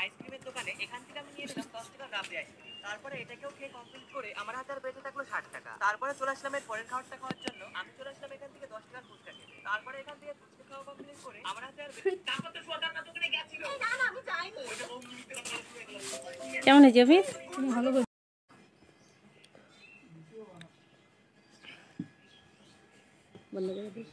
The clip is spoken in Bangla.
আইসক্রিমের দোকানে এখান থেকে আমি নিয়ে নিলাম 10 টাকা রাবড়ি আইসক্রিম। তারপরে এটাকেও খেয়ে কমপ্লিট করে আমার হাতে আর বেঁচে থাকলো 60 টাকা। তারপরে চলে আসলাম এর পরের খাবারটা খাওয়ার জন্য। আমি চলে আসলাম এখান থেকে 10 টাকার ফুচকা খেতে। তারপরে এখান থেকে ফুচকা খাওয়া কমপ্লিট করে আমার হাতে আর তারপর তো সোয়াদার দোকানে গেছিল। না না আমি যাইনি। কেমন হয়েছে অফিস? ভালো বন্ধ করে দিই।